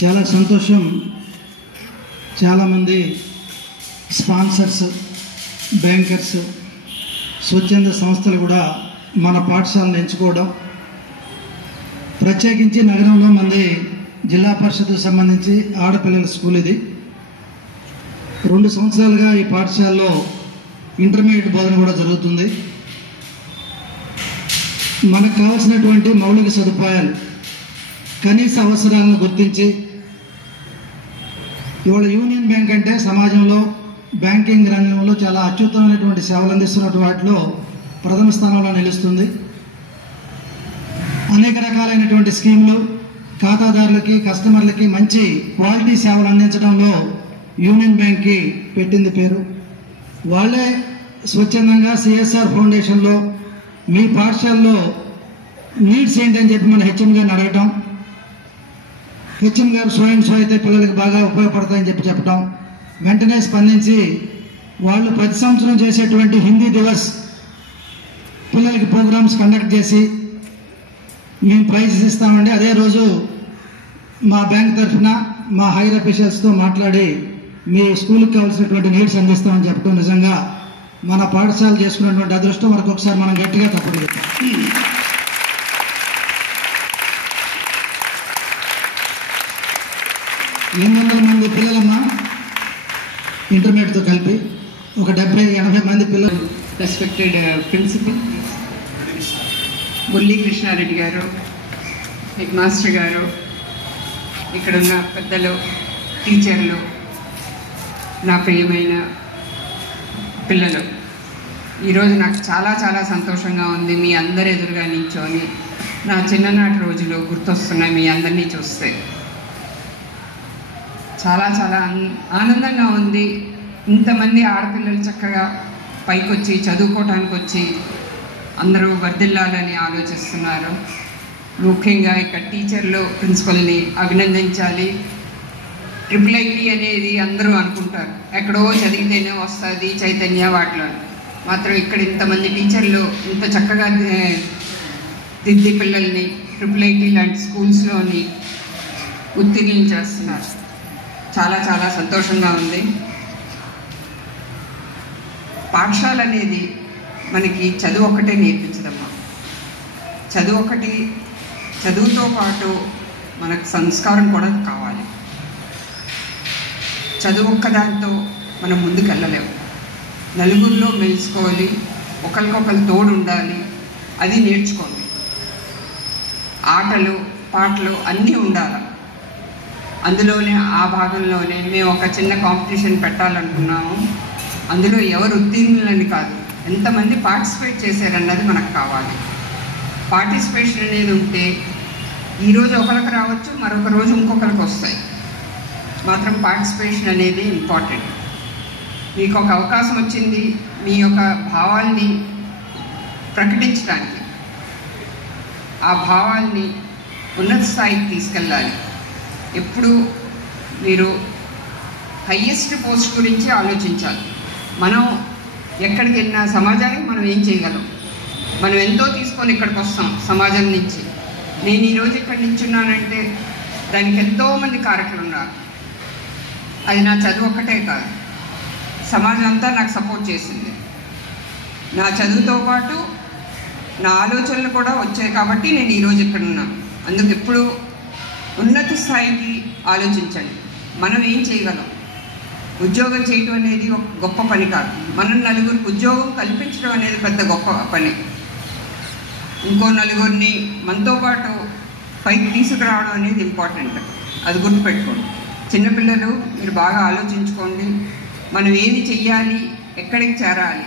చాలా సంతోషం. చాలామంది స్పాన్సర్స్, బ్యాంకర్స్, స్వచ్ఛంద సంస్థలు కూడా మన పాఠశాలను ఎంచుకోవడం, ప్రత్యేకించి నగరంలో మంది జిల్లా పరిషత్కు సంబంధించి ఆడపిల్లల స్కూల్ ఇది. 2 సంవత్సరాలుగా ఈ పాఠశాలలో ఇంటర్మీడియట్ బోధన కూడా జరుగుతుంది. మనకు కావాల్సినటువంటి మౌలిక సదుపాయాలు, కనీస అవసరాలను గుర్తించి ఇవాళ యూనియన్ బ్యాంక్ అంటే సమాజంలో బ్యాంకింగ్ రంగంలో చాలా అత్యుత్తమైనటువంటి సేవలు అందిస్తున్నటువంటి వాటిలో ప్రథమ స్థానంలో నిలుస్తుంది. అనేక రకాలైనటువంటి స్కీములు ఖాతాదారులకి, కస్టమర్లకి మంచి క్వాలిటీ సేవలు అందించడంలో యూనియన్ బ్యాంక్కి పెట్టింది పేరు. వాళ్ళే స్వచ్ఛందంగా సిఎస్ఆర్ ఫౌండేషన్లో మీ పాఠశాలలో నీడ్స్ ఏంటని చెప్పి మన హెచ్ఎం గారిని అడగటం, హెచ్ఎం గారు స్వయం అయితే పిల్లలకి బాగా ఉపయోగపడతాయని చెప్పటం, వెంటనే స్పందించి వాళ్ళు ప్రతి సంవత్సరం చేసేటువంటి హిందీ దివస్ పిల్లలకి ప్రోగ్రామ్స్ కండక్ట్ చేసి మేము ప్రైజెస్ ఇస్తామండి. అదే రోజు మా బ్యాంక్ తరఫున మా హైయర్ అఫీషియల్స్తో మాట్లాడి మీ స్కూల్కి కావాల్సినటువంటి నీడ్స్ అందిస్తామని చెప్పడం నిజంగా మన పాఠశాల చేసుకున్నటువంటి అదృష్టం. మనకు ఒకసారి మనం గట్టిగా తప్పుడు చెప్తాం. 800 మంది పిల్లలమ్మా ఇంటర్మీడియట్తో కలిపి ఒక 70-80 మంది పిల్లలు. రెస్పెక్టెడ్ ప్రిన్సిపల్ మురళీ కృష్ణారెడ్డి గారు, హెడ్ మాస్టర్ గారు, ఇక్కడున్న పెద్దలు, టీచర్లు, నా ప్రియమైన పిల్లలు, ఈరోజు నాకు చాలా చాలా సంతోషంగా ఉంది. మీ అందరి ఎదురుగా నించొని నా చిన్ననాటి రోజులు గుర్తొస్తున్నాయి మీ అందరినీ చూస్తే. చాలా చాలా ఆనందంగా ఉంది. ఇంతమంది ఆడపిల్లలు చక్కగా పైకొచ్చి చదువుకోవటానికి వచ్చి అందరూ వర్ధిల్లాలని ఆలోచిస్తున్నారు. ముఖ్యంగా ఇక్కడ టీచర్లు, ప్రిన్సిపల్ని అభినందించాలి. IIIT అనేది అందరూ అనుకుంటారు ఎక్కడో చదివితేనే వస్తుంది చైతన్య వాటిలో, మాత్రం ఇక్కడ ఇంతమంది టీచర్లు ఇంత చక్కగా దిద్ది పిల్లల్ని IIIT లాంటి స్కూల్స్లోని ఉత్తీర్ణం చేస్తున్నారు. చాలా చాలా సంతోషంగా ఉంది. పాఠశాల అనేది మనకి చదువు ఒక్కటే నేర్పించదమ్మా. చదువుతో పాటు మనకు సంస్కారం కూడా కావాలి. చదువు ఒక్కదాంతో మనం ముందుకు వెళ్ళలేము. నలుగురిలో మెలుచుకోవాలి, ఒకరికొకరు తోడు ఉండాలి, అది నేర్చుకోండి. ఆటలు, పాటలు అన్నీ ఉండాలి. అందులోనే ఆ భాగంలోనే మేము ఒక చిన్న కాంపిటీషన్ పెట్టాలనుకున్నాము. అందులో ఎవరు ఉత్తీర్ణులని కాదు, ఎంతమంది పార్టిసిపేట్ చేశారన్నది మనకు కావాలి. పార్టిసిపేషన్ అనేది ఉంటే ఈరోజు ఒకరికి రావచ్చు, మరొక రోజు ఇంకొకరికి వస్తాయి. మాత్రం పార్టిసిపేషన్ అనేది ఇంపార్టెంట్. మీకు ఒక అవకాశం వచ్చింది మీ యొక్క భావాల్ని ప్రకటించడానికి, ఆ భావాల్ని ఉన్నత స్థాయికి తీసుకెళ్ళాలి. ఎప్పుడు మీరు హయ్యెస్ట్ పోస్ట్ గురించి ఆలోచించాలి. మనం ఎక్కడికి వెళ్ళినా సమాజానికి మనం ఏం చేయగలం, మనం ఎంతో తీసుకొని ఇక్కడికి వస్తాం సమాజం నుంచి. నేను ఈరోజు ఇక్కడి నుంచి ఉన్నానంటే దానికి ఎంతోమంది కారకులు ఉన్నారు. అది నా చదువు ఒక్కటే కాదు, సమాజం అంతా నాకు సపోర్ట్ చేసింది. నా చదువుతో పాటు నా ఆలోచనలు కూడా వచ్చాయి కాబట్టి నేను ఈరోజు ఇక్కడ ఉన్నాను. అందుకు ఎప్పుడు ఉన్నత స్థాయికి ఆలోచించండి. మనం ఏం చేయగలం. ఉద్యోగం చేయటం అనేది ఒక గొప్ప పని కాదు, మనం నలుగురికి ఉద్యోగం కల్పించడం అనేది పెద్ద గొప్ప పని. ఇంకో నలుగురిని మనతో పాటు పైకి తీసుకురావడం అనేది ఇంపార్టెంట్. అది గుర్తుపెట్టుకోండి. చిన్నపిల్లలు మీరు బాగా ఆలోచించుకోండి. మనం ఏది చెయ్యాలి, ఎక్కడికి చేరాలి,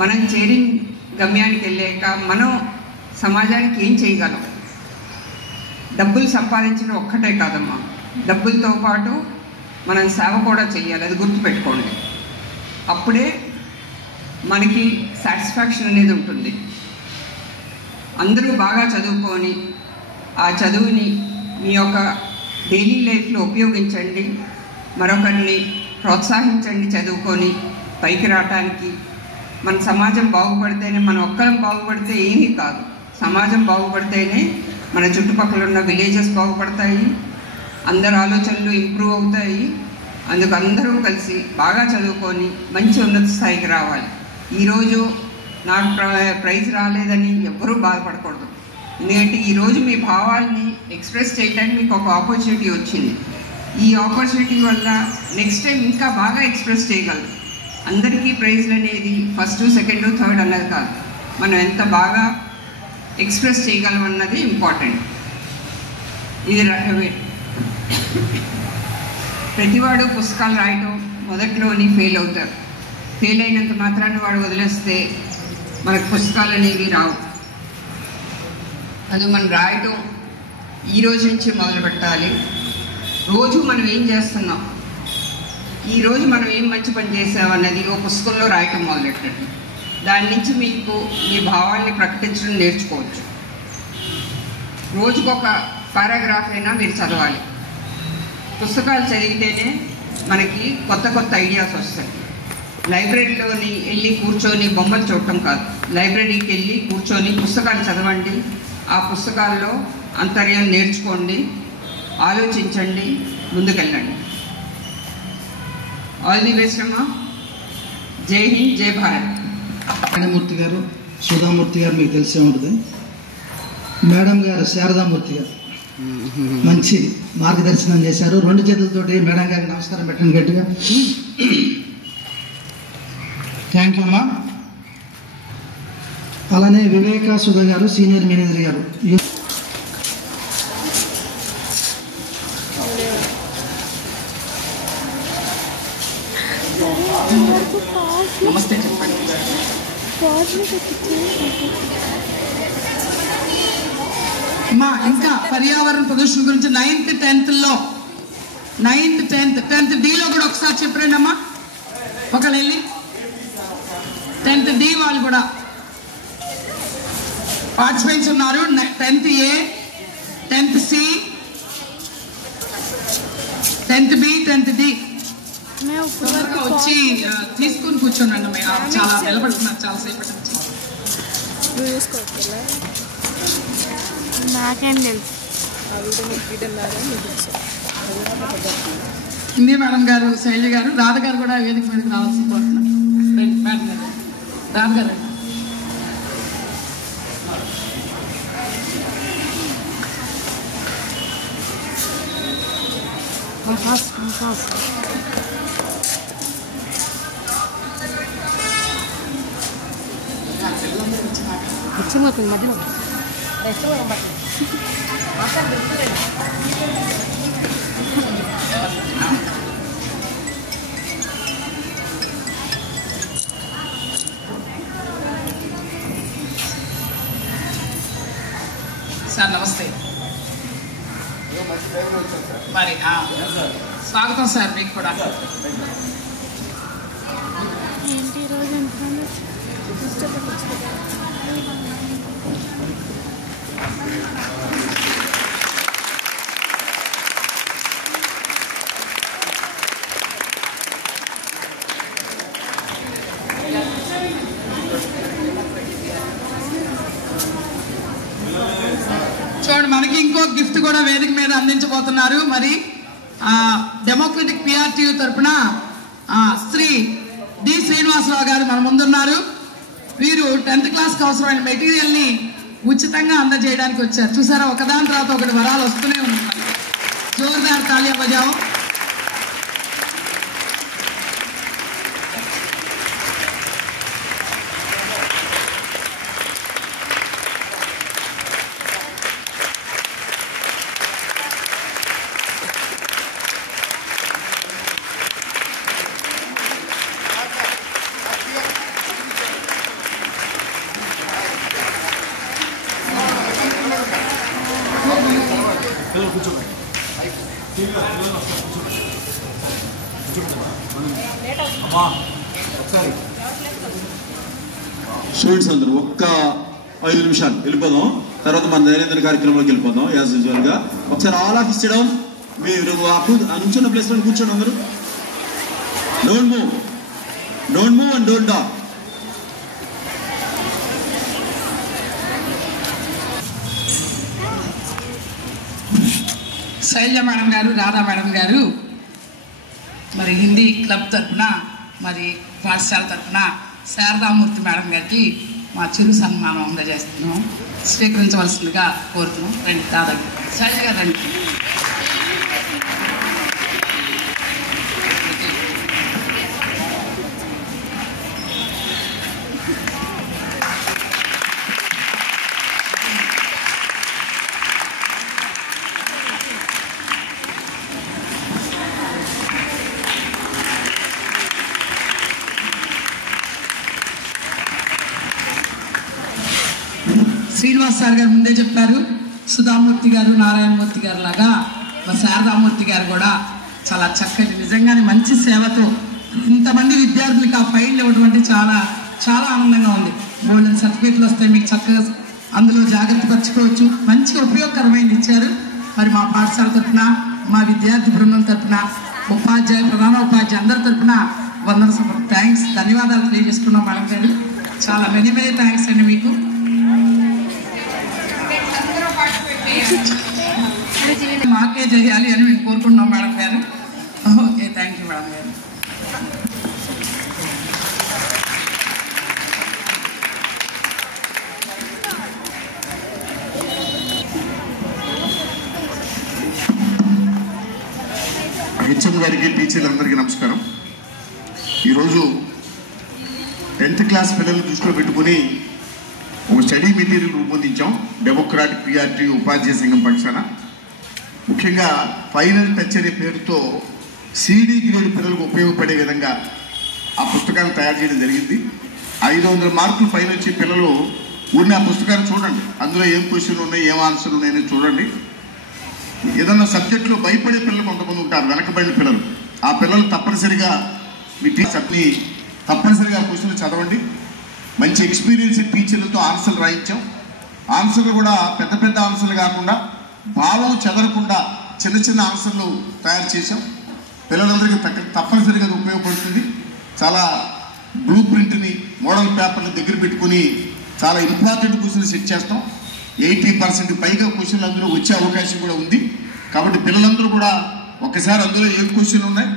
మనం చేరి గమ్యానికి వెళ్ళాక మనం సమాజానికి ఏం చేయగలం. డబ్బులు సంపాదించడం ఒక్కటే కాదమ్మా, డబ్బులతో పాటు మనం సేవ కూడా చెయ్యాలి. అది గుర్తుపెట్టుకోండి. అప్పుడే మనకి సాటిస్ఫాక్షన్ అనేది ఉంటుంది. అందరూ బాగా చదువుకొని ఆ చదువుని మీ యొక్క డైలీ లైఫ్లో ఉపయోగించండి. మరొకరిని ప్రోత్సహించండి చదువుకొని పైకి రావటానికి. మన సమాజం బాగుపడితేనే, మన ఒక్కరం బాగుపడితే ఏమీ కాదు. సమాజం బాగుపడితేనే మన చుట్టుపక్కల ఉన్న విలేజెస్ బాగుపడతాయి, అందరి ఆలోచనలు ఇంప్రూవ్ అవుతాయి. అందుకు అందరూ కలిసి బాగా చదువుకొని మంచి ఉన్నత స్థాయికి రావాలి. ఈరోజు నాకు ప్రైజ్ రాలేదని ఎవ్వరూ బాధపడకూడదు. ఎందుకంటే ఈరోజు మీ భావాల్ని ఎక్స్ప్రెస్ చేయడానికి మీకు ఒక ఆపర్చునిటీ వచ్చింది. ఈ ఆపర్చునిటీ వల్ల నెక్స్ట్ టైం ఇంకా బాగా ఎక్స్ప్రెస్ చేయగలరు. అందరికీ ప్రైజ్లు అనేది ఫస్ట్, సెకండ్, థర్డ్ అన్నది కాదు, మనం ఎంత బాగా ఎక్స్ప్రెస్ చేయగలం అన్నది ఇంపార్టెంట్. ఇది ప్రతివాడు పుస్తకాలు రాయటం మొదట్లోని ఫెయిల్ అవుతారు. ఫెయిల్ అయినంత మాత్రాన్ని వాడు వదిలేస్తే మనకు పుస్తకాలు అనేవి రావు. అది మనం రాయటం ఈ రోజు నుంచి మొదలు పెట్టాలి. రోజు మనం ఏం చేస్తున్నాం, ఈరోజు మనం ఏం మంచి పని చేసామన్నది ఓ పుస్తకంలో రాయటం మొదలెట్టండి. దాని నుంచి మీకు మీ భావాల్ని ప్రకటించడం నేర్చుకోవచ్చు. రోజుకొక పారాగ్రాఫ్ అయినా మీరు చదవాలి. పుస్తకాలు చదివితేనే మనకి కొత్త కొత్త ఐడియాస్ వస్తాయి. లైబ్రరీలోని వెళ్ళి కూర్చొని బొమ్మలు చూడటం కాదు, లైబ్రరీకి వెళ్ళి కూర్చొని పుస్తకాలు చదవండి. ఆ పుస్తకాల్లో అంతర్యం నేర్చుకోండి, ఆలోచించండి, ముందుకెళ్ళండి. ఆల్ ది బెస్ట్ అమ్మా. జై హింద్, జై భారత్. మూర్తి గారు, సుధామూర్తి గారు మీకు తెలిసే ఉంటుంది. మేడం గారు శారదామూర్తి గారు మంచి మార్గదర్శనం చేశారు. 2 చేతులతోటి మేడం గారికి నమస్కారం పెట్టండి గట్టిగా. థ్యాంక్ యూ అమ్మా. అలానే వివేక సుధ గారు, సీనియర్ మేనేజర్ గారు. నమస్తే చెప్పండి. ఇంకా పర్యావరణ ప్రదర్శన గురించి 9th 10th డీలో కూడా ఒకసారి చెప్పండి అమ్మా. ఒకళ్ళు వెళ్ళి 10th డి వాళ్ళు కూడా పార్టిసిపెంట్స్ ఉన్నారు. 10th ఏ, 10th C, 10th B, 10th D వచ్చి తీసుకుని కూర్చోండి. చాలా నిలబడుతున్నారు చాలాసేపటి నుంచి. నాకేం తెలుసు. హిందీ మేడం గారు, శైలి గారు, రాధ గారు కూడా వేదిక మీదకి రావాల్సి కోరుతున్నారు. మేడం గారు, రాధ గారు. వచ్చిపోతుంది మధ్యలో. సార్ నమస్తే. మరి స్వాగతం సార్ మీకు కూడా. ఏంటి ఈరోజు చూడండి, మనకి ఇంకో గిఫ్ట్ కూడా వేదిక మీద అందించబోతున్నారు. మరి డెమోక్రటిక్ పిఆర్టీయూ తరఫున శ్రీ డి శ్రీనివాసరావు గారు మన ముందున్నారు. వీరు 10th క్లాస్కి అవసరమైన మెటీరియల్ని ఉచితంగా అందజేయడానికి వచ్చారు. చూసారా, ఒకదాని తర్వాత ఒకటి వరాలు వస్తూనే ఉన్నాయి. జోర్దార్ తాలియా బజావో. స్టూడెంట్స్ అందరూ ఒక్క 5 నిమిషాలు వెళ్ళిపోదాం. తర్వాత మన దైనందిన కార్యక్రమంలోకి వెళ్ళిపోదాం యాజ్ యూజువల్ గా. ఒకసారి ఆల్ ఆఫ్ ఇచ్చడం, మీరు నుంచున్న ప్లేస్ లో కూర్చోండి అందరూ. Don't move and don't talk. Shailaja madam గారు, రాధా మేడం గారు మరి హిందీ క్లబ్ తరఫున మరి పాఠశాల తరఫున శారదామూర్తి మేడం గారికి మా చిరు సన్మానం అందజేస్తున్నాం. స్వీకరించవలసిందిగా కోరుతున్నాం. రండి రాధా శైలజ గారు రండి. శ్రీనివాస్ సార్ గారు ముందే చెప్పారు, సుధామూర్తి గారు, నారాయణమూర్తి గారు లాగా మా శారదామూర్తి గారు కూడా చాలా చక్కటి, నిజంగానే మంచి సేవతో ఇంతమంది విద్యార్థులకు ఆ ఫైళ్ళు ఇవ్వడం అంటే చాలా చాలా ఆనందంగా ఉంది. గోల్డెన్ సర్టిఫికేట్లు వస్తాయి, మీకు చక్కగా అందులో జాగ్రత్త పరచుకోవచ్చు. మంచి ఉపయోగకరమైనది ఇచ్చారు. మరి మా పాఠశాల తరఫున, మా విద్యార్థి బృందం తరఫున, ఉపాధ్యాయ ప్రధాన ఉపాధ్యాయ అందరి తరఫున థ్యాంక్స్, ధన్యవాదాలు తెలియజేసుకున్నాం మేడం గారు. చాలా మెనీ థ్యాంక్స్ అండి మీకు. మాకే చేయాలి అని మేము కోరుకుంటున్నాం మేడం గారు. ఓకే, థ్యాంక్ యూ మేడం గారు. హెచ్ఎం గారికి, టీచర్లందరికీ నమస్కారం. ఈరోజు 10th క్లాస్ పిల్లలు దృష్టిలో పెట్టుకుని ఒక స్టడీ మెటీరియల్ రూపొందించాం డెమోక్రాటిక్ పిఆర్టీ ఉపాధ్యాయ సంఘం పక్షాన. ముఖ్యంగా ఫైనల్ టచ్ అనే పేరుతో సిడి గ్రేడ్ పిల్లలకు ఉపయోగపడే విధంగా ఆ పుస్తకాన్ని తయారు చేయడం జరిగింది. 500 మార్కులు ఫైన్ వచ్చే పిల్లలు ఉన్న ఆ పుస్తకాన్ని చూడండి. అందులో ఏం క్వశ్చన్లు ఉన్నాయి, ఏం ఆన్సర్లు ఉన్నాయని చూడండి. ఏదన్నా సబ్జెక్టులో భయపడే పిల్లలు కొంతమంది ఉంటారు, వెనకబడిన పిల్లలు. ఆ పిల్లలు తప్పనిసరిగా మీ టీచర్ని తప్పనిసరిగా క్వశ్చన్లు చదవండి. మంచి ఎక్స్పీరియన్స్ టీచర్లతో ఆన్సర్లు రాయించాం. ఆన్సర్లు కూడా పెద్ద పెద్ద ఆన్సర్లు కాకుండా భావం చెదరకుండా చిన్న చిన్న ఆన్సర్లు తయారు చేశాం. పిల్లలందరికీ తప్పనిసరిగా ఉపయోగపడుతుంది. చాలా బ్లూ ప్రింట్ని, మోడల్ పేపర్ని దగ్గర పెట్టుకుని చాలా ఇంపార్టెంట్ క్వశ్చన్లు సెట్ చేస్తాం. 80% పైగా క్వశ్చన్లు అందులో వచ్చే అవకాశం కూడా ఉంది. కాబట్టి పిల్లలందరూ కూడా ఒకసారి అందులో ఏ క్వశ్చన్లు ఉన్నాయి,